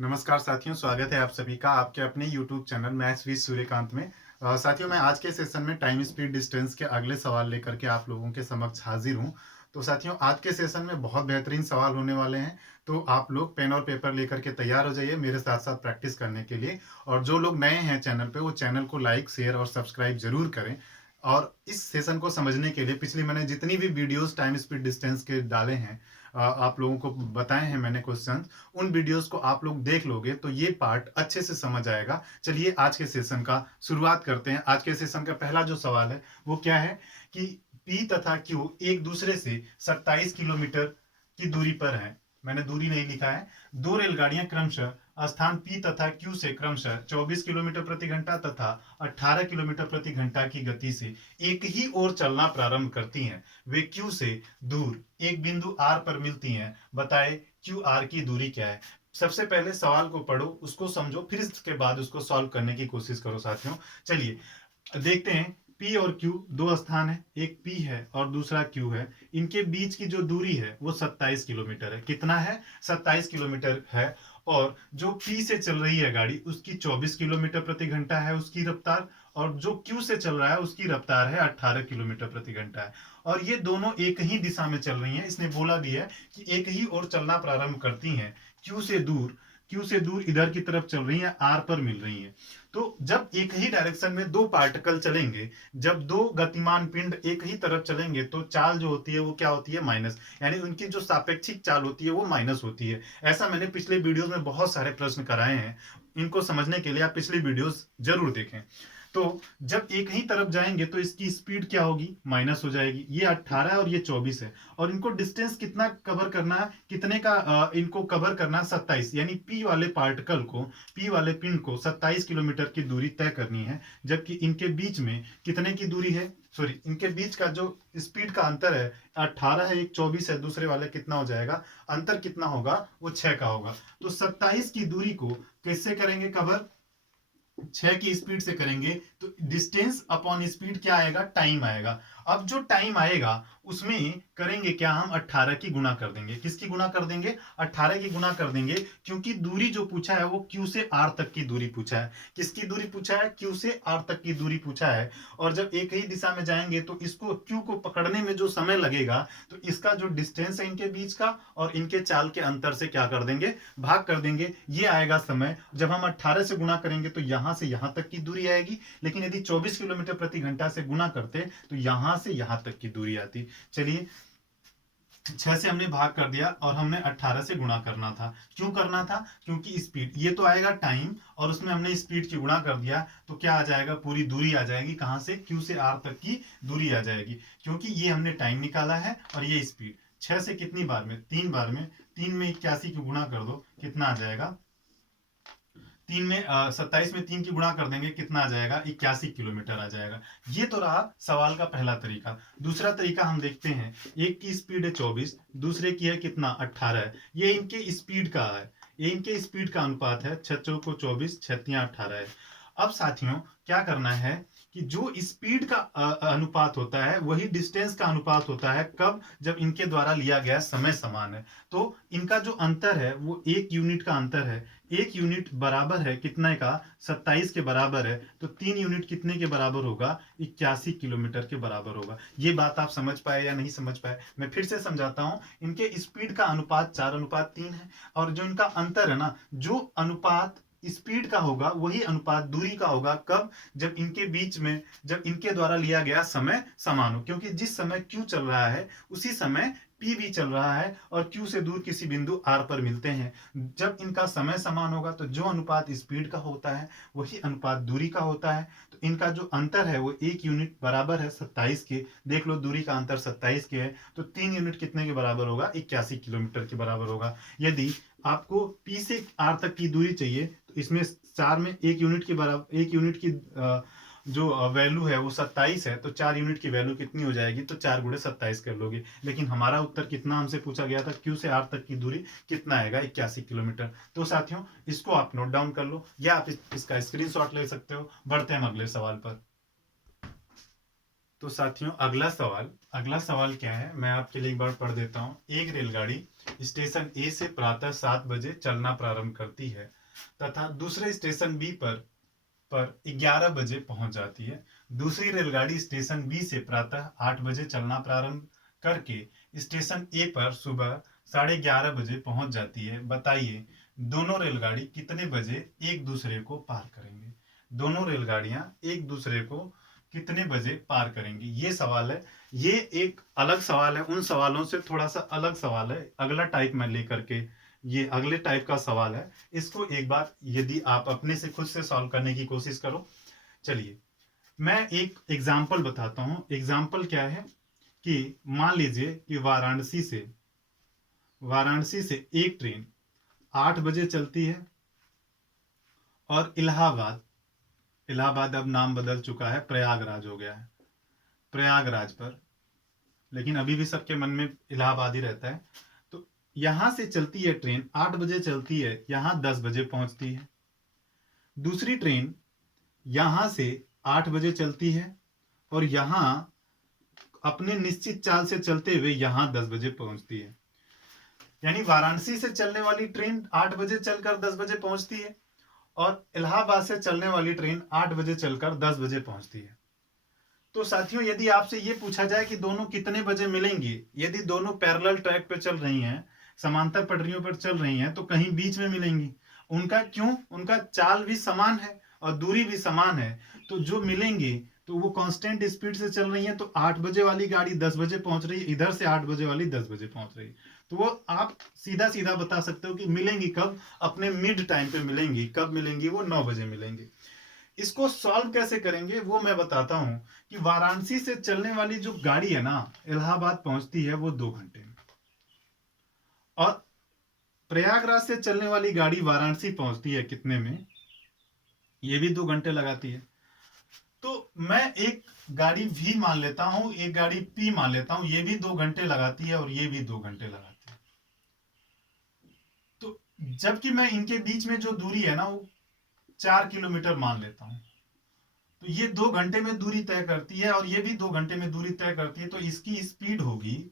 नमस्कार साथियों, स्वागत है आप सभी का आपके अपने YouTube channel maths with Suryakant में। साथियों, मैं आज के सेशन में टाइम स्पीड डिस्टेंस के अगले सवाल लेकर के आप लोगों के समक्ष हाजिर हूं। तो साथियों, आज के सेशन में बहुत बेहतरीन सवाल होने वाले हैं। तो आप लोग पेन और पेपर लेकर के तैयार हो जाइए मेरे साथ साथ प्रैक्टिस करने के लिए। और जो लोग नए हैं चैनल पे, वो चैनल को लाइक, शेयर और सब्सक्राइब जरूर करें। और इस सेशन को समझने के लिए पिछली मैंने जितनी भी वीडियोस टाइम स्पीड डिस्टेंस के डाले हैं, आप लोगों को बताए हैं मैंने क्वेश्चन, उन वीडियोस को आप लोग देख लोगे तो ये पार्ट अच्छे से समझ आएगा। चलिए आज के सेशन का शुरुआत करते हैं। आज के सेशन का पहला जो सवाल है वो क्या है कि P तथा Q एक दूसरे से 27 किलोमीटर की दूरी पर है। मैंने दूरी नहीं लिखा है। दो रेलगाड़ियां क्रमशः स्थान P तथा Q से क्रमशः 24 किलोमीटर प्रति घंटा तथा 18 किलोमीटर प्रति घंटा की गति से एक ही ओर चलना प्रारंभ करती हैं। वे Q से दूर एक बिंदु R पर मिलती हैं। बताए क्यू आर की दूरी क्या है। सबसे पहले सवाल को पढ़ो, उसको समझो, फिर इसके बाद उसको सॉल्व करने की कोशिश करो साथियों। चलिए देखते हैं। P और Q दो स्थान है, एक P है और दूसरा Q है। इनके बीच की जो दूरी है वो 27 किलोमीटर है। कितना है? 27 किलोमीटर है। और जो P से चल रही है गाड़ी, उसकी 24 किलोमीटर प्रति घंटा है उसकी रफ्तार। और जो Q से चल रहा है उसकी रफ्तार है 18 किलोमीटर प्रति घंटा है। और ये दोनों एक ही दिशा में चल रही हैं। इसने बोला भी है कि एक ही ओर चलना प्रारंभ करती हैं। क्यू से दूर इधर की तरफ चल रही हैं, आर पर मिल रही हैं। तो जब एक ही डायरेक्शन में दो पार्टिकल चलेंगे, जब दो गतिमान पिंड एक ही तरफ चलेंगे, तो चाल जो होती है वो क्या होती है? माइनस। यानी उनकी जो सापेक्षिक चाल होती है वो माइनस होती है। ऐसा मैंने पिछले वीडियोस में बहुत सारे प्रश्न कराए हैं। इनको समझने के लिए आप पिछली वीडियोस जरूर देखें। तो जब एक ही तरफ जाएंगे तो इसकी स्पीड क्या होगी? माइनस हो जाएगी। ये 18 है और ये 24 है। और इनको डिस्टेंस कितना कवर करना है? कितने का इनको कवर करना है? 27। यानी पी वाले पार्टिकल को, पी वाले पिंड को 27 किलोमीटर की दूरी तय करनी है। जबकि इनके बीच में कितने की दूरी है? सॉरी, इनके बीच का जो स्पीड का अंतर है 18 है, एक 24 है, दूसरे वाले कितना हो जाएगा? अंतर कितना होगा? वो 6 का होगा। तो 27 की दूरी को कैसे करेंगे कवर? 6 की स्पीड से करेंगे तो डिस्टेंस अपॉन स्पीड क्या आएगा? टाइम आएगा। अब जो टाइम आएगा उसमें करेंगे क्या? हम 18 की गुना कर देंगे। किसकी गुना कर देंगे? 18 की गुना कर देंगे, क्योंकि दूरी जो पूछा है वो Q से R तक की दूरी पूछा है। किसकी दूरी पूछा है? Q से R तक की दूरी पूछा है। और जब एक ही दिशा में जाएंगे तो इसको Q को पकड़ने में जो समय लगेगा, तो इसका जो डिस्टेंस है इनके बीच का और इनके चाल के अंतर से क्या कर देंगे? भाग कर देंगे। ये आएगा समय। जब हम 18 से गुना करेंगे तो यहां से यहां तक की दूरी आएगी। लेकिन यदि 24 किलोमीटर प्रति घंटा से गुना करते तो यहां से यहां तक की दूरी आती। चलिए, 6 से हमने भाग कर दिया और हमने 18 से गुणा करना था। क्यों करना था? क्योंकि स्पीड, ये तो आएगा टाइम और उसमें हमने स्पीड की गुणा कर दिया तो क्या आ जाएगा? पूरी दूरी आ जाएगी। कहां से? Q से R तक की दूरी आ जाएगी, क्योंकि ये हमने टाइम निकाला है और ये स्पीड। 6 से कितनी बार में? 3 बार में। 3 में 81 की गुणा कर दो, कितना आ जाएगा? 27 में 3 की गुणा कर देंगे, कितना आ जाएगा? 81 किलोमीटर आ जाएगा। ये तो रहा सवाल का पहला तरीका। दूसरा तरीका हम देखते हैं। एक की स्पीड है 24, दूसरे की है कितना? 18 है। ये इनके स्पीड का है, ये इनके स्पीड का अनुपात है। 6 चौको 24, 6 तियां 18 है। अब साथियों क्या करना है कि जो स्पीड का अनुपात होता है वही डिस्टेंस का अनुपात होता है। कब? जब इनके द्वारा लिया गया समय समान है। तो इनका जो अंतर है वो 1 यूनिट का अंतर है। 1 यूनिट बराबर है कितने का? 27 के बराबर है। तो 3 यूनिट कितने के बराबर होगा? 81 किलोमीटर के बराबर होगा। ये बात आप समझ पाए या नहीं समझ पाए? मैं फिर से समझाता हूं। इनके स्पीड का अनुपात 4:3 है। और जो इनका अंतर है ना, जो अनुपात स्पीड का होगा वही अनुपात दूरी का होगा। कब? जब इनके बीच में, जब इनके द्वारा लिया गया समय समान हो। क्योंकि जिस समय Q चल रहा है उसी समय P भी चल रहा है और Q से दूर किसी बिंदु R पर मिलते हैं। जब इनका समय समान होगा तो जो अनुपात स्पीड का होता है वही अनुपात दूरी का होता है। तो इनका जो अंतर है वो 1 यूनिट बराबर है 27 के। देख लो, दूरी का अंतर 27 के है। तो 3 यूनिट कितने के बराबर होगा? 81 किलोमीटर के बराबर होगा। यदि आपको P से R तक की दूरी चाहिए तो इसमें 4 में 1 यूनिट के बराबर, 1 यूनिट की जो वैल्यू है वो 27 है। तो 4 यूनिट की वैल्यू कितनी हो जाएगी? तो 4 गुणे 27 कर लोगे। लेकिन हमारा उत्तर कितना हमसे पूछा गया था? Q से R तक की दूरी कितना आएगा? 81 किलोमीटर। तो साथियों इसको आप नोट डाउन कर लो या आप इसका स्क्रीनशॉट ले सकते हो। बढ़ते हैं अगले सवाल पर। तो साथियों अगला सवाल क्या है, मैं आपके लिए एक बार पढ़ देता हूं। एक रेलगाड़ी स्टेशन ए से प्रातः 7 बजे चलना प्रारंभ करती है तथा दूसरे स्टेशन बी पर 11 बजे पहुंच जाती है। दूसरी रेलगाड़ी स्टेशन बी से प्रातः 8 बजे चलना प्रारंभ करके स्टेशन ए पर सुबह 11:30 बजे पहुंच जाती है। बताइए दोनों रेलगाड़ी कितने बजे एक दूसरे को पार करेंगे? दोनों रेलगाड़ियां एक दूसरे को कितने बजे पार करेंगी, ये सवाल है। ये एक अलग सवाल है, उन सवालों से थोड़ा सा अलग सवाल है। अगला टाइप मैं लेकर के, ये अगले टाइप का सवाल है। इसको एक बार यदि आप अपने से खुद से सॉल्व करने की कोशिश करो। चलिए मैं एक एग्जाम्पल बताता हूं। एग्जाम्पल क्या है कि मान लीजिए कि वाराणसी से एक ट्रेन 8 बजे चलती है और इलाहाबाद अब नाम बदल चुका है, प्रयागराज हो गया है, प्रयागराज पर, लेकिन अभी भी सबके मन में इलाहाबाद ही रहता है। तो यहां से चलती है ट्रेन, 8 बजे चलती है, यहां 10 बजे पहुंचती है। दूसरी ट्रेन यहां से 8 बजे चलती है और यहां अपने निश्चित चाल से चलते हुए यहां 10 बजे पहुंचती है। यानी वाराणसी से चलने वाली ट्रेन 8 बजे चलकर 10 बजे पहुंचती है और इलाहाबाद से चलने वाली ट्रेन 8 बजे चलकर 10 बजे पहुंचती है। तो साथियों यदि आपसे ये पूछा जाए कि दोनों कितने बजे मिलेंगी, यदि दोनों पैरेलल ट्रैक पे चल रही हैं, समांतर पटरियों पर चल रही हैं, तो कहीं बीच में मिलेंगी। उनका क्यों? उनका चाल भी समान है और दूरी भी समान है, तो जो मिलेंगे तो वो कांस्टेंट स्पीड से चल रही हैं। तो 8 बजे वाली गाड़ी 10 बजे पहुंच रही है, इधर से 8 बजे वाली 10 बजे पहुंच रही है। तो वो आप सीधा सीधा बता सकते हो कि मिलेंगी कब? अपने मिड टाइम पे मिलेंगी। कब मिलेंगी? वो 9 बजे मिलेंगी। इसको सॉल्व कैसे करेंगे वो मैं बताता हूं कि वाराणसी से चलने वाली जो गाड़ी है ना, इलाहाबाद पहुंचती है वो 2 घंटे में, और प्रयागराज से चलने वाली गाड़ी वाराणसी पहुंचती है कितने में? ये भी 2 घंटे लगाती है। तो मैं एक गाड़ी भी मान लेता हूं, एक गाड़ी पी मान लेता हूं, ये भी 2 घंटे लगाती है और ये भी 2 घंटे लगाती है। तो जबकि मैं इनके बीच में जो दूरी है ना वो 4 किलोमीटर मान लेता हूं, तो ये 2 घंटे में दूरी तय करती है और ये भी 2 घंटे में दूरी तय करती है। तो इसकी स्पीड होगी,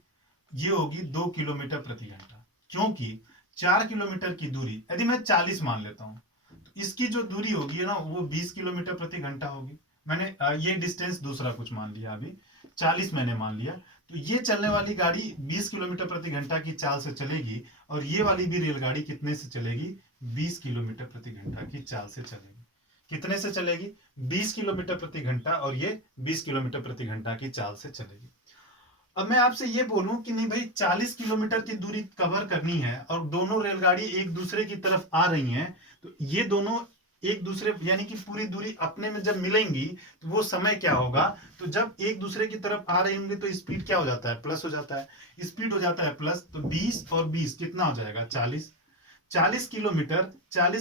ये होगी 2 किलोमीटर प्रति घंटा। क्योंकि 4 किलोमीटर की दूरी यदि मैं 40 मान लेता हूं, तो इसकी जो दूरी होगी ना वो 20 किलोमीटर प्रति घंटा होगी। मैंने ये डिस्टेंस दूसरा कुछ मान लिया, अभी 40 मैंने मान लिया। तो ये चलने वाली गाड़ी 20 किलोमीटर प्रति घंटा की चाल से चलेगी और ये वाली भी रेलगाड़ी कितने से चलेगी? 20 किलोमीटर प्रति घंटा की चाल से चलेगी। कितने से चलेगी? 20 किलोमीटर प्रति घंटा, और ये 20 किलोमीटर प्रति घंटा की चाल से चलेगी। अब मैं आपसे ये बोलूं कि नहीं भाई 40 किलोमीटर की दूरी कवर करनी है और दोनों रेलगाड़ी एक दूसरे की तरफ आ रही हैं, तो ये दोनों एक दूसरे यानी कि पूरी दूरी अपने में जब मिलेंगी तो वो समय क्या होगा? तो जब एक दूसरे की तरफ आ रही होंगी तो स्पीड क्या हो जाता है? प्लस हो जाता है। स्पीड हो जाता है प्लस, तो 20 और 20 कितना हो जाएगा? 40। 40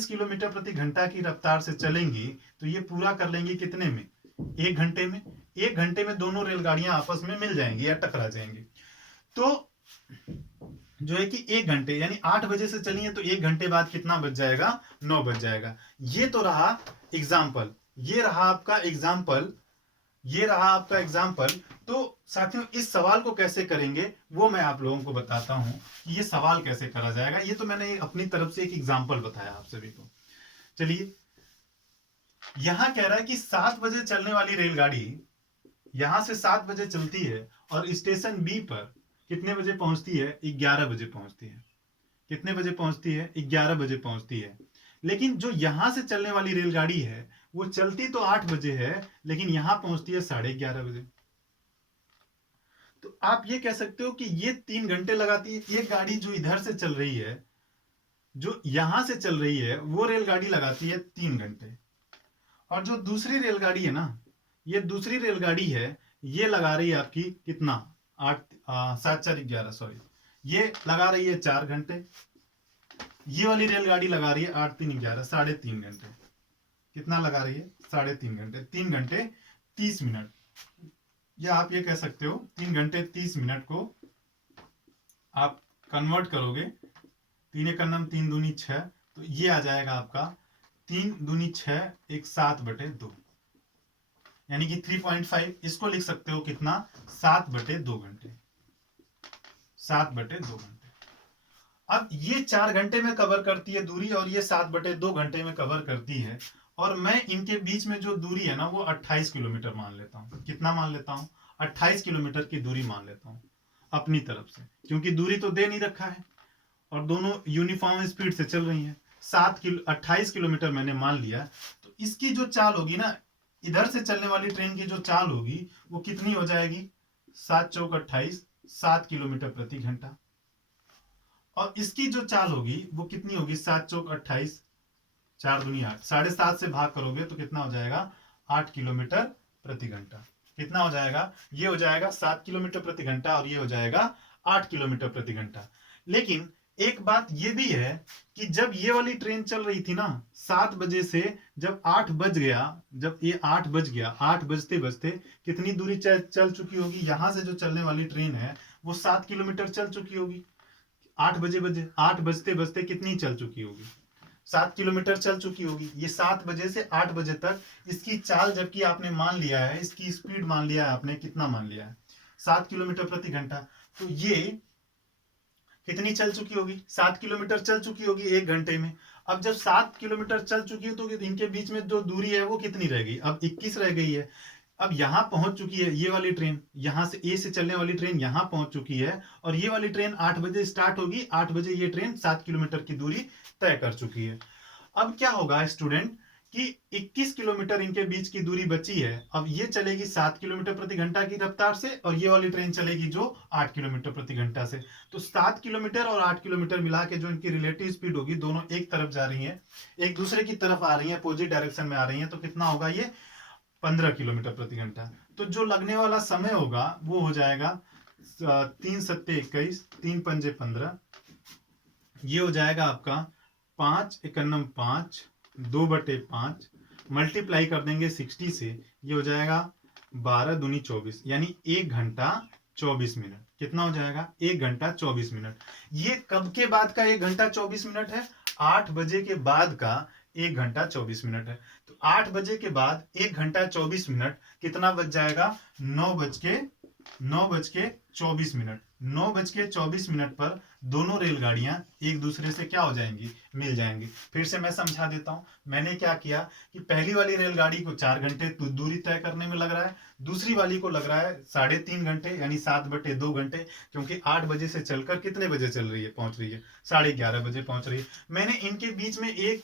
किलोमीटर प्रति घंटा की रफ्तार से चलेंगी तो ये पूरा कर लेंगी कितने में? 1 घंटे में। 1 घंटे में दोनों रेलगाड़ियां आपस में मिल जाएंगी या टकरा जाएंगी। तो जो है कि 1 घंटे यानी 8 बजे से चली है तो 1 घंटे बाद कितना बज जाएगा? 9 बज जाएगा। ये तो रहा एग्जाम्पल, ये रहा आपका एग्जाम्पल, ये रहा आपका एग्जाम्पल। तो साथियों इस सवाल को कैसे करेंगे वो मैं आप लोगों को बताता हूं कि ये सवाल कैसे करा जाएगा। ये तो मैंने अपनी तरफ से एक एग्जाम्पल बताया आप सभी को। चलिए यहां कह रहा है कि 7 बजे चलने वाली रेलगाड़ी यहां से 7 बजे चलती है और स्टेशन बी पर कितने बजे पहुंचती है? 11 बजे पहुंचती है। कितने बजे पहुंचती है? 11 बजे पहुंचती है। लेकिन जो यहां से चलने वाली रेलगाड़ी है वो चलती तो 8 बजे है लेकिन यहां पहुंचती है 11:30 बजे। तो आप ये कह सकते हो कि ये 3 घंटे लगाती है। ये गाड़ी जो इधर से चल रही है, जो यहां से चल रही है, वो रेलगाड़ी लगाती है 3 घंटे, और जो दूसरी रेलगाड़ी है ना, ये दूसरी रेलगाड़ी है, ये लगा रही है आपकी कितना? 7 4 11 सॉरी, ये लगा रही है 4 घंटे। ये वाली रेलगाड़ी लगा रही है 8 3 11 3.5 घंटे। कितना लगा रही है? 3.5 घंटे। 3 घंटे 30 मिनट, या आप ये कह सकते हो 3 घंटे 30 मिनट को आप कन्वर्ट करोगे, 3 एक नम 3 दूनी 6, तो ये आ जाएगा आपका 3 दूनी 6 एक 7/2, यानी कि 3.5। इसको लिख सकते हो कितना? 7/2 घंटे। 7/2 घंटे। अब ये 4 घंटे में कवर करती है दूरी और ये 7/2 घंटे में कवर करती है। और मैं इनके बीच में जो दूरी है ना वो 28 किलोमीटर मान लेता हूँ। कितना मान लेता हूँ? 28 किलोमीटर की दूरी मान लेता हूँ अपनी तरफ से, क्योंकि दूरी तो दे नहीं रखा है और दोनों यूनिफॉर्म स्पीड से चल रही हैं। 28 किलोमीटर मैंने मान लिया। तो इसकी जो चाल होगी ना, इधर से चलने वाली ट्रेन की जो चाल होगी वो कितनी हो जाएगी? 7 चौक 28, 7 किलोमीटर प्रति घंटा। और इसकी जो चाल होगी वो कितनी होगी? 7 चौक 28, 4 दूनी 8, 7.5 से भाग करोगे तो कितना हो जाएगा? 8 किलोमीटर प्रति घंटा। कितना हो जाएगा? ये हो जाएगा 7 किलोमीटर प्रति घंटा और ये हो जाएगा 8 किलोमीटर प्रति घंटा। लेकिन एक बात ये भी है कि जब ये वाली ट्रेन चल रही थी ना 7 बजे से, जब 8 बज गया, जब ये 8 बज गया, 8 बजते बजते कितनी दूरी चल चुकी होगी? यहां से जो चलने वाली ट्रेन है वो 7 किलोमीटर चल चुकी होगी। 8 बजते बजते कितनी चल चुकी होगी? 7 किलोमीटर चल चुकी होगी। ये 7 बजे से 8 बजे तक इसकी चाल, जबकि आपने मान लिया है, इसकी स्पीड मान लिया है आपने, कितना मान लिया है? 7 किलोमीटर प्रति घंटा। तो ये कितनी चल चुकी होगी? 7 किलोमीटर चल चुकी होगी 1 घंटे में। अब जब 7 किलोमीटर चल चुकी है तो इनके बीच में जो दूरी है वो कितनी रह गई? अब 21 रह गई है। अब यहां पहुंच चुकी है ये वाली ट्रेन, यहां से ए से चलने वाली ट्रेन यहां पहुंच चुकी है और ये वाली ट्रेन 8 बजे स्टार्ट होगी। 8 बजे ये ट्रेन 7 किलोमीटर की दूरी तय कर चुकी है। अब क्या होगा स्टूडेंट कि 21 किलोमीटर इनके बीच की दूरी बची है। अब ये चलेगी 7 किलोमीटर प्रति घंटा की रफ्तार से और ये वाली ट्रेन चलेगी जो 8 किलोमीटर प्रति घंटा से। तो 7 किलोमीटर और 8 किलोमीटर मिला के जो इनकी रिलेटिव स्पीड होगी, दोनों एक तरफ जा रही है, एक दूसरे की तरफ आ रही है, अपोजिट डायरेक्शन में आ रही है, तो कितना होगा? ये 15 किलोमीटर प्रति घंटा। तो जो लगने वाला समय होगा वो हो जाएगा 3 × 7 = 21, 3 × 5 = 15, ये हो जाएगा आपका 5 × 1 = 5, 2/5 मल्टीप्लाई कर देंगे 60 से, ये हो जाएगा 12 दूनी 24, यानी 1 घंटा 24 मिनट। कितना हो जाएगा? 1 घंटा 24 मिनट। ये कब के बाद का 1 घंटा 24 मिनट है? 8 बजे के बाद का 1 घंटा 24 मिनट है। तो 8 बजे के बाद 1 घंटा 24 मिनट कितना बच जाएगा? 9 बज के 24 मिनट। 9 बज के 24 मिनट पर दोनों रेलगाड़ियां एक दूसरे से क्या हो जाएंगी? मिल जाएंगी। फिर से मैं समझा देता हूं। मैंने क्या किया कि पहली वाली रेलगाड़ी को 4 घंटे दूरी तय करने में लग रहा है, दूसरी वाली को लग रहा है 3.5 घंटे, यानी 7/2 घंटे, क्योंकि 8 बजे से चलकर कितने बजे चल रही है, पहुंच रही है? 11:30 बजे पहुंच रही है। मैंने इनके बीच में एक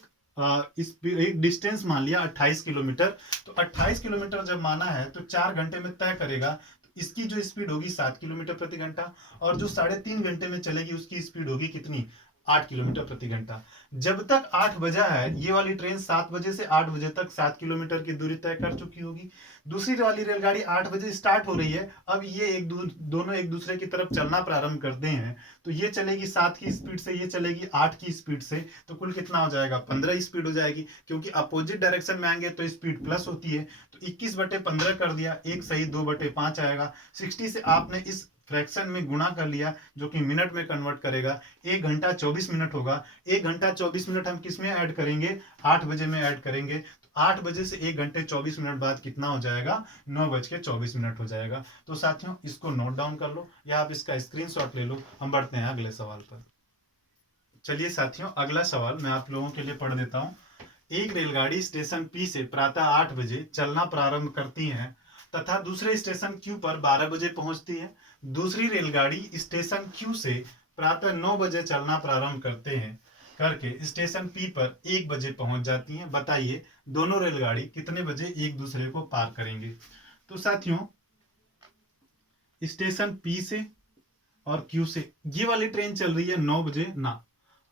डिस्टेंस मान लिया 28 किलोमीटर। तो 28 किलोमीटर जब माना है तो 4 घंटे में तय करेगा। इसकी जो स्पीड होगी 7 किलोमीटर प्रति घंटा और जो 3.5 घंटे में चलेगी उसकी स्पीड होगी कितनी? 8 किलोमीटर प्रति घंटा। जब तक 8 बजा है ये वाली ट्रेन 7 बजे से 8 बजे तक 7 किलोमीटर की दूरी तय कर चुकी होगी। दूसरी वाली रेलगाड़ी 8 बजे स्टार्ट हो रही है। अब ये दोनों एक दूसरे की तरफ चलना प्रारंभ करते हैं। तो ये चलेगी 7 की स्पीड से, ये चलेगी 8 की स्पीड से। तो कुल कितना हो जाएगा? 15 स्पीड हो जाएगी, क्योंकि अपोजिट डायरेक्शन में आएंगे तो स्पीड प्लस होती है। तो 21/15 कर दिया, एक सही 2/5 आएगा। 60 से आपने इस फ्रैक्शन में गुणा कर लिया, जो कि मिनट में कन्वर्ट करेगा। 1 घंटा 24 मिनट होगा। 1 घंटा 24 मिनट हम किस में ऐड करेंगे? 8 बजे में ऐड करेंगे। तो 8 बजे से 1 घंटे 24 मिनट बाद कितना हो जाएगा? 9 बज के 24 मिनट हो जाएगा। तो साथियों इसको नोट डाउन कर लो या आप इसका स्क्रीनशॉट ले लो। हम बढ़ते हैं अगले सवाल पर। चलिए साथियों, अगला सवाल मैं आप लोगों के लिए पढ़ देता हूं। एक रेलगाड़ी स्टेशन पी से प्रातः 8 बजे चलना प्रारंभ करती है तथा दूसरे स्टेशन क्यू पर 12 बजे पहुंचती है। दूसरी रेलगाड़ी स्टेशन क्यू से प्रातः 9 बजे चलना प्रारंभ करके स्टेशन पी पर 1 बजे पहुंच जाती हैं। बताइए दोनों रेलगाड़ी कितने बजे एक दूसरे को पार करेंगे? तो साथियों स्टेशन पी से और क्यू से ये वाली ट्रेन चल रही है 9 बजे ना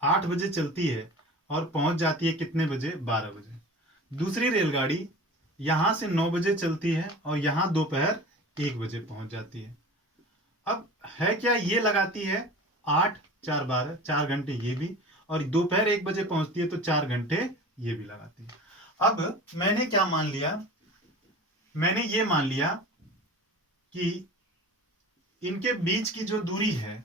8 बजे चलती है और पहुंच जाती है कितने बजे? 12 बजे। दूसरी रेलगाड़ी यहां से 9 बजे चलती है और यहां दोपहर 1 बजे पहुंच जाती है। अब है क्या, ये लगाती है 8 4 12, 4 घंटे ये भी, और दोपहर 1 बजे पहुंचती है तो 4 घंटे ये भी लगाती है। अब मैंने क्या मान लिया? मैंने ये मान लिया कि इनके बीच की जो दूरी है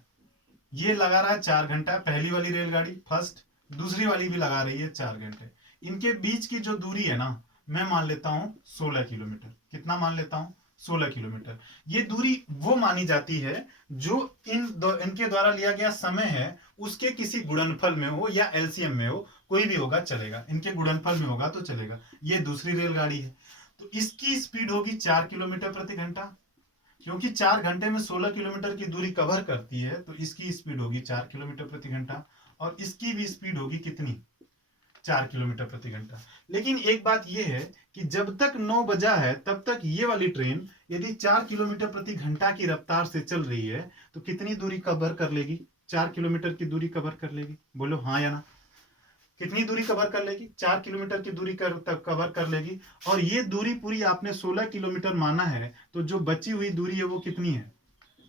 ये लगा रहा है 4 घंटा, पहली वाली रेलगाड़ी फर्स्ट, दूसरी वाली भी लगा रही है 4 घंटे। इनके बीच की जो दूरी है ना मैं मान लेता हूं 16 किलोमीटर। कितना मान लेता हूं? 16 किलोमीटर। ये दूरी वो मानी जाती है जो इनके द्वारा लिया गया समय है उसके किसी गुणनफल में हो या एलसीएम में हो, कोई भी होगा चलेगा, इनके गुणनफल में होगा तो चलेगा। ये दूसरी रेलगाड़ी है, तो इसकी स्पीड होगी 4 किलोमीटर प्रति घंटा। क्योंकि 4 घंटे में 16 किलोमीटर की दूरी कवर करती है तो इसकी स्पीड होगी 4 किलोमीटर प्रति घंटा, और इसकी भी स्पीड होगी कितनी, 4 किलोमीटर प्रति घंटा। लेकिन एक बात यह है कि जब तक 9 बजा है तब तक ये वाली ट्रेन यदि 4 किलोमीटर प्रति घंटा की रफ्तार से चल रही है तो कितनी दूरी कवर कर लेगी, 4 किलोमीटर की दूरी कवर कर लेगी। बोलो हाँ या ना, कितनी दूरी कवर कर लेगी, 4 किलोमीटर की दूरी कवर कर लेगी। और ये दूरी पूरी आपने 16 किलोमीटर माना है, तो जो बची हुई दूरी है वो कितनी है,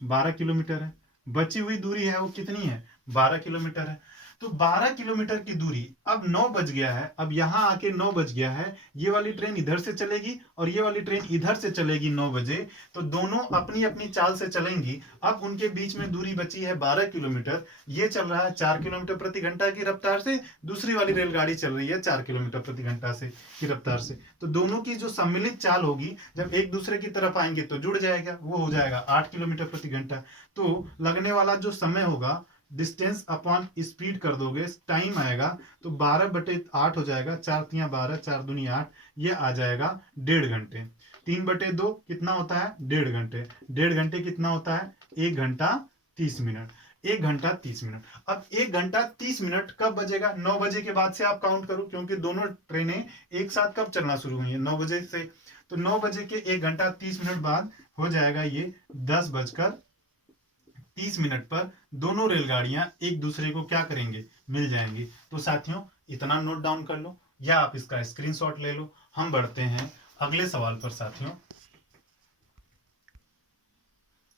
12 किलोमीटर है। बची हुई दूरी है वो कितनी है, 12 किलोमीटर है। तो 12 किलोमीटर की दूरी, अब 9 बज गया है, अब यहां आके 9 बज गया है, ये वाली ट्रेन इधर से चलेगी और ये वाली ट्रेन इधर से चलेगी 9 बजे, तो दोनों अपनी अपनी चाल से चलेंगी। अब उनके बीच में दूरी बची है 12 किलोमीटर। ये चल रहा है 4 किलोमीटर प्रति घंटा की रफ्तार से, दूसरी वाली रेलगाड़ी चल रही है 4 किलोमीटर प्रति घंटा से की रफ्तार से। तो दोनों की जो सम्मिलित चाल होगी जब एक दूसरे की तरफ आएंगे तो जुड़ जाएगा, वो हो जाएगा 8 किलोमीटर प्रति घंटा। तो लगने वाला जो समय होगा, डिस्टेंस अपॉन स्पीड कर दोगे, टाइम आएगा तो 12/8 हो जाएगा, 4×3 = 12, 4×2 = 8, ये आ जाएगा 1.5 घंटे। 3/2 कितना होता है, 1.5 घंटे। 1.5 घंटे कितना होता है, 1 घंटा 30 मिनट। 1 घंटा 30 मिनट। अब 1 घंटा 30 मिनट कब बजेगा, 9 बजे के बाद से आप काउंट करो, क्योंकि दोनों ट्रेनें एक साथ कब चलना शुरू हुई है, 9 बजे से। तो 9 बजे के 1 घंटा 30 मिनट बाद हो जाएगा ये 10:30 पर दोनों रेलगाड़ियां एक दूसरे को क्या करेंगे, मिल जाएंगी। तो साथियों इतना नोट डाउन कर लो या आप इसका स्क्रीनशॉट ले लो। हम बढ़ते हैं अगले सवाल पर साथियों।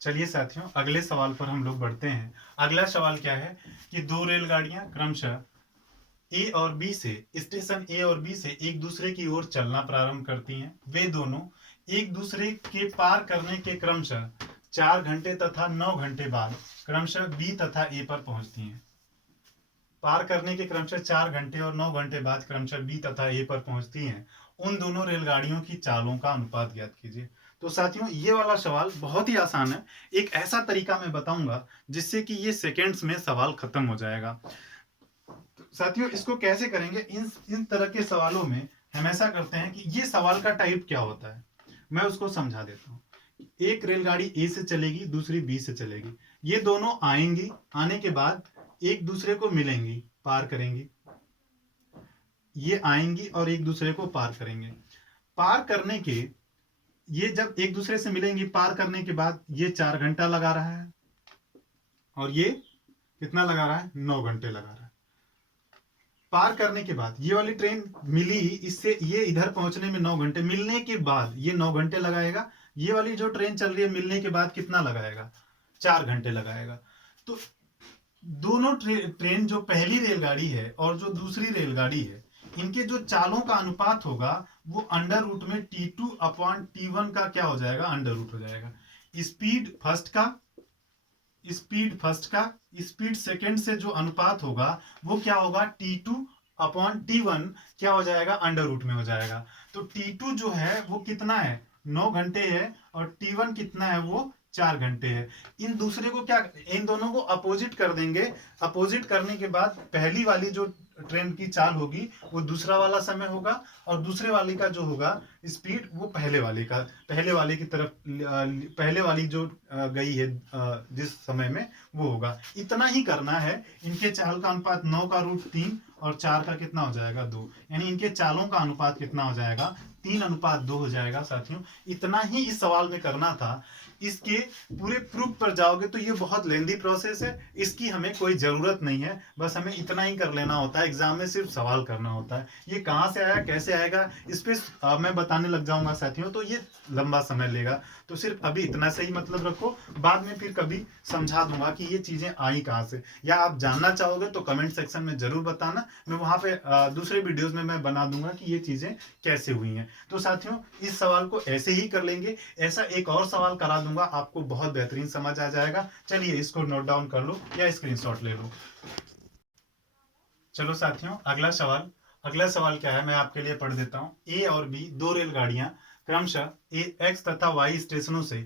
चलिए साथियों अगले सवाल पर हम लोग बढ़ते हैं। अगला सवाल क्या है कि दो रेलगाड़ियां क्रमशः ए और बी से, स्टेशन ए और बी से एक दूसरे की ओर चलना प्रारंभ करती हैं। वे दोनों एक दूसरे के पार करने के क्रमशः 4 घंटे तथा 9 घंटे बाद क्रमशः बी तथा ए पर पहुंचती हैं। पार करने के क्रमशः 4 घंटे और 9 घंटे बाद क्रमशः बी तथा ए पर पहुंचती हैं। उन दोनों रेलगाड़ियों की चालों का अनुपात ज्ञात कीजिए। तो साथियों ये वाला सवाल बहुत ही आसान है। एक ऐसा तरीका मैं बताऊंगा जिससे कि ये सेकेंड्स में सवाल खत्म हो जाएगा। तो साथियों इसको कैसे करेंगे, इन तरह के सवालों में हम ऐसा करते हैं कि ये सवाल का टाइप क्या होता है मैं उसको समझा देता हूँ। एक रेलगाड़ी ए से चलेगी, दूसरी बी से चलेगी। ये दोनों आएंगी, आने के बाद एक दूसरे को मिलेंगी, पार करेंगी। ये आएंगी और एक दूसरे को पार करेंगे। पार करने के, ये जब एक दूसरे से मिलेंगी, पार करने के बाद ये 4 घंटा लगा रहा है और ये कितना लगा रहा है, 9 घंटे लगा रहा है। पार करने के बाद ये वाली ट्रेन मिली, इससे ये इधर पहुंचने में 9 घंटे, मिलने के बाद ये 9 घंटे लगाएगा। ये वाली जो ट्रेन चल रही है मिलने के बाद कितना लगाएगा, 4 घंटे लगाएगा। तो दोनों ट्रेन जो पहली रेलगाड़ी है और जो दूसरी रेलगाड़ी है, इनके जो चालों का अनुपात होगा वो अंडर रूट में T2/T1 का क्या हो जाएगा, अंडर रूट हो जाएगा। स्पीड फर्स्ट का स्पीड सेकंड से जो अनुपात होगा वो क्या होगा, T2/T1 क्या हो जाएगा, अंडर रूट में हो जाएगा। तो T2 जो है वो कितना है, 9 घंटे है, और T1 कितना है, वो 4 घंटे है। इन दूसरे को क्या, इन दोनों को अपोजिट कर देंगे। अपोजिट करने के बाद पहली वाली जो ट्रेन की चाल होगी वो दूसरा वाला समय होगा, और दूसरे वाली का जो होगा स्पीड वो पहले वाले की तरफ, पहले वाली जो गई है जिस समय में वो होगा। इतना ही करना है। इनके चाल का अनुपात 9 का रूट 3 और 4 का कितना हो जाएगा, 2। यानी इनके चालों का अनुपात कितना हो जाएगा, 3:2 हो जाएगा। साथियों इतना ही इस सवाल में करना था। इसके पूरे प्रूफ पर जाओगे तो ये बहुत लेंदी प्रोसेस है, इसकी हमें कोई जरूरत नहीं है। बस हमें इतना ही कर लेना होता है, एग्जाम में सिर्फ सवाल करना होता है। ये कहाँ से आया, कैसे आएगा, इस पर मैं बताने लग जाऊंगा साथियों तो ये लंबा समय लेगा। तो सिर्फ अभी इतना से ही मतलब रखो, बाद में फिर कभी समझा दूंगा कि ये चीजें आई कहाँ से, या आप जानना चाहोगे तो कमेंट सेक्शन में जरूर बताना। मैं वहां पे दूसरे वीडियोज में मैं बना दूंगा कि ये चीजें कैसे हुई हैं। तो साथियों इस सवाल को ऐसे ही कर लेंगे। ऐसा एक और सवाल करा दूंगा, आपको बहुत बेहतरीन समझ आ जाएगा। चलिए इसको नोट डाउन कर लो या स्क्रीनशॉट ले लो। चलो साथियों अगला सवाल क्या है मैं आपके लिए पढ़ देता हूँ। ए और बी दो रेलगाड़ियां क्रमशः एक्स तथा वाई स्टेशनों से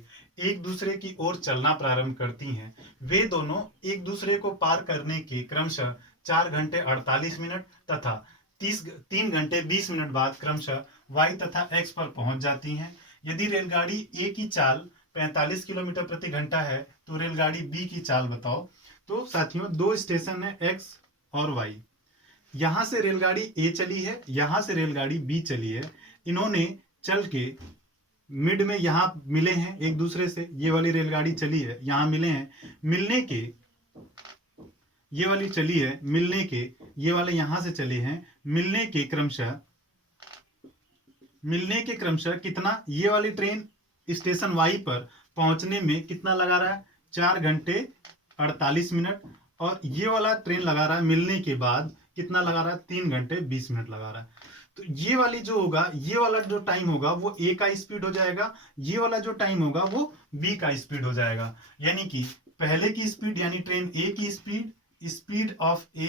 एक दूसरे की ओर चलना प्रारंभ करती हैं, वे दोनों एक दूसरे को पार करने के क्रमशः 4 घंटे 48 मिनट तथा 3 घंटे 20 मिनट बाद क्रमशः वाई तथा एक्स पर पहुंच जाती हैं। यदि रेलगाड़ी ए की चाल 45 किलोमीटर प्रति घंटा है तो रेलगाड़ी बी की चाल बताओ। तो साथियों, दो स्टेशन है एक्स और वाई। यहां से रेलगाड़ी ए चली है, यहां से रेलगाड़ी बी चली है। इन्होंने चल के मिड में यहां मिले हैं एक दूसरे से, ये वाली रेलगाड़ी चली है, यहां मिले हैं, मिलने के ये वाली चली है, मिलने के ये वाले यहां से चले हैं, मिलने के क्रमशः कितना, ये वाली ट्रेन स्टेशन वाई पर पहुंचने में कितना लगा रहा है, 4 घंटे 48 मिनट, और ये वाला ट्रेन लगा रहा है मिलने के बाद कितना लगा रहा है, 3 घंटे 20 मिनट लगा रहा है। तो ये वाली जो होगा, ये वाला जो टाइम होगा वो ए का स्पीड हो जाएगा, ये वाला जो टाइम होगा वो बी का स्पीड हो जाएगा। यानी कि पहले की स्पीड यानी ट्रेन ए की speed of A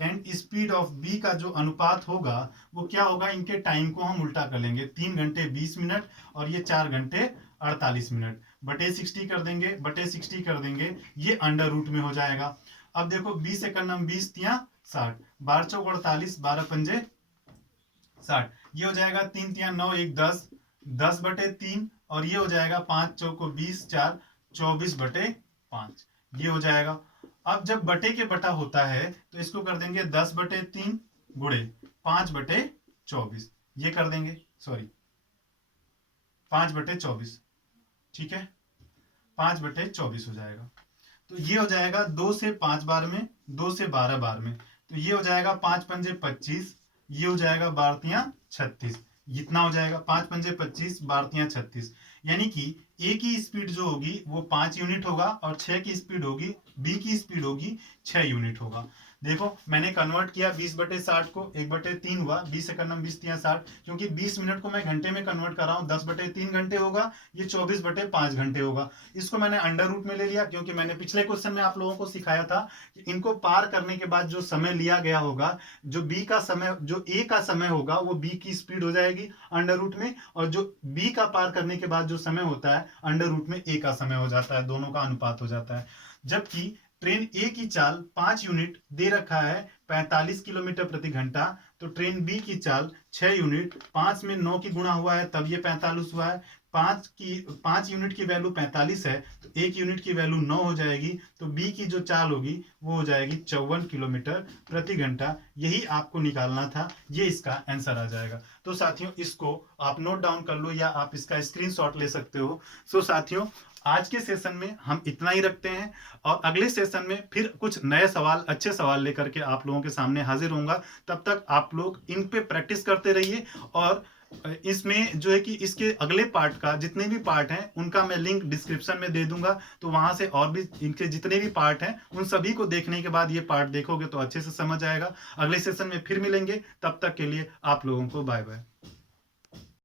and speed of B का जो अनुपात होगा वो क्या होगा, इनके टाइम को हम उल्टा कर लेंगे, 3 घंटे 20 मिनट और ये 4 घंटे 48 मिनट, बटे 60 कर देंगे, ये अंडर रूट में हो जाएगा। अब देखो 20 से करना 20 तिया 60, 12 चौक 48, 12 पंजे 60, ये हो जाएगा 3 तिया 9 1 10, 10/3, और ये हो जाएगा 5 चौको 20 4 24/5, ये हो जाएगा। अब जब बटे के बटा होता है तो इसको कर देंगे 10/3 गुणे 5/24, ये कर देंगे, सॉरी 5/24, ठीक है, 5/24 हो जाएगा। तो ये हो जाएगा 2 से 5 बार में, 2 से 12 बार में, तो ये हो जाएगा 5 पंजे 25, ये हो जाएगा 12 तिया 36, इतना हो जाएगा 5 पंजे 25, 12 तिया 36। यानी कि ए की स्पीड जो होगी वो 5 यूनिट होगा और 6 की स्पीड होगी, बी की स्पीड होगी 6 यूनिट होगा। देखो मैंने कन्वर्ट किया 20/60 को, 1/3 हुआ, 20 से करना 20 तिया 60, क्योंकि 20 मिनट को मैं घंटे में कन्वर्ट कर रहा हूँ, 10/3 घंटे होगा, ये 24/5 घंटे होगा। इसको मैंने अंडर रूट में ले लिया, क्योंकि मैंने पिछले क्वेश्चन में आप लोगों को सिखाया था कि इनको पार करने के बाद जो समय लिया गया होगा, जो बी का समय, जो ए का समय होगा वो बी की स्पीड हो जाएगी अंडर रूट में, और जो बी का पार करने के बाद जो समय होता है अंडर रूट में ए का समय हो जाता है, दोनों का अनुपात हो जाता है। जबकि ट्रेन ए की चाल 5 यूनिट दे रखा है 45 किलोमीटर प्रति घंटा, तो ट्रेन बी की चाल 6 यूनिट, 5 में 9 की गुणा हुआ है तब ये 45 हुआ है, 5 यूनिट की वैल्यू 45 है तो 1 यूनिट की वैल्यू 9 हो जाएगी, तो बी की जो चाल होगी वो हो जाएगी 54 किलोमीटर प्रति घंटा। यही आपको निकालना था, ये इसका आंसर आ जाएगा। तो साथियों इसको आप नोट डाउन कर लो या आप इसका स्क्रीनशॉट ले सकते हो। सो साथियों आज के सेशन में हम इतना ही रखते हैं, और अगले सेशन में फिर कुछ नए सवाल, अच्छे सवाल लेकर के आप लोगों के सामने हाजिर होऊंगा। तब तक आप लोग इन पे प्रैक्टिस करते रहिए, और इसमें जो है कि इसके अगले पार्ट का जितने भी पार्ट हैं उनका मैं लिंक डिस्क्रिप्शन में दे दूंगा, तो वहां से और भी इनके जितने भी पार्ट हैं उन सभी को देखने के बाद ये पार्ट देखोगे तो अच्छे से समझ आएगा। अगले सेशन में फिर मिलेंगे, तब तक के लिए आप लोगों को बाय बाय।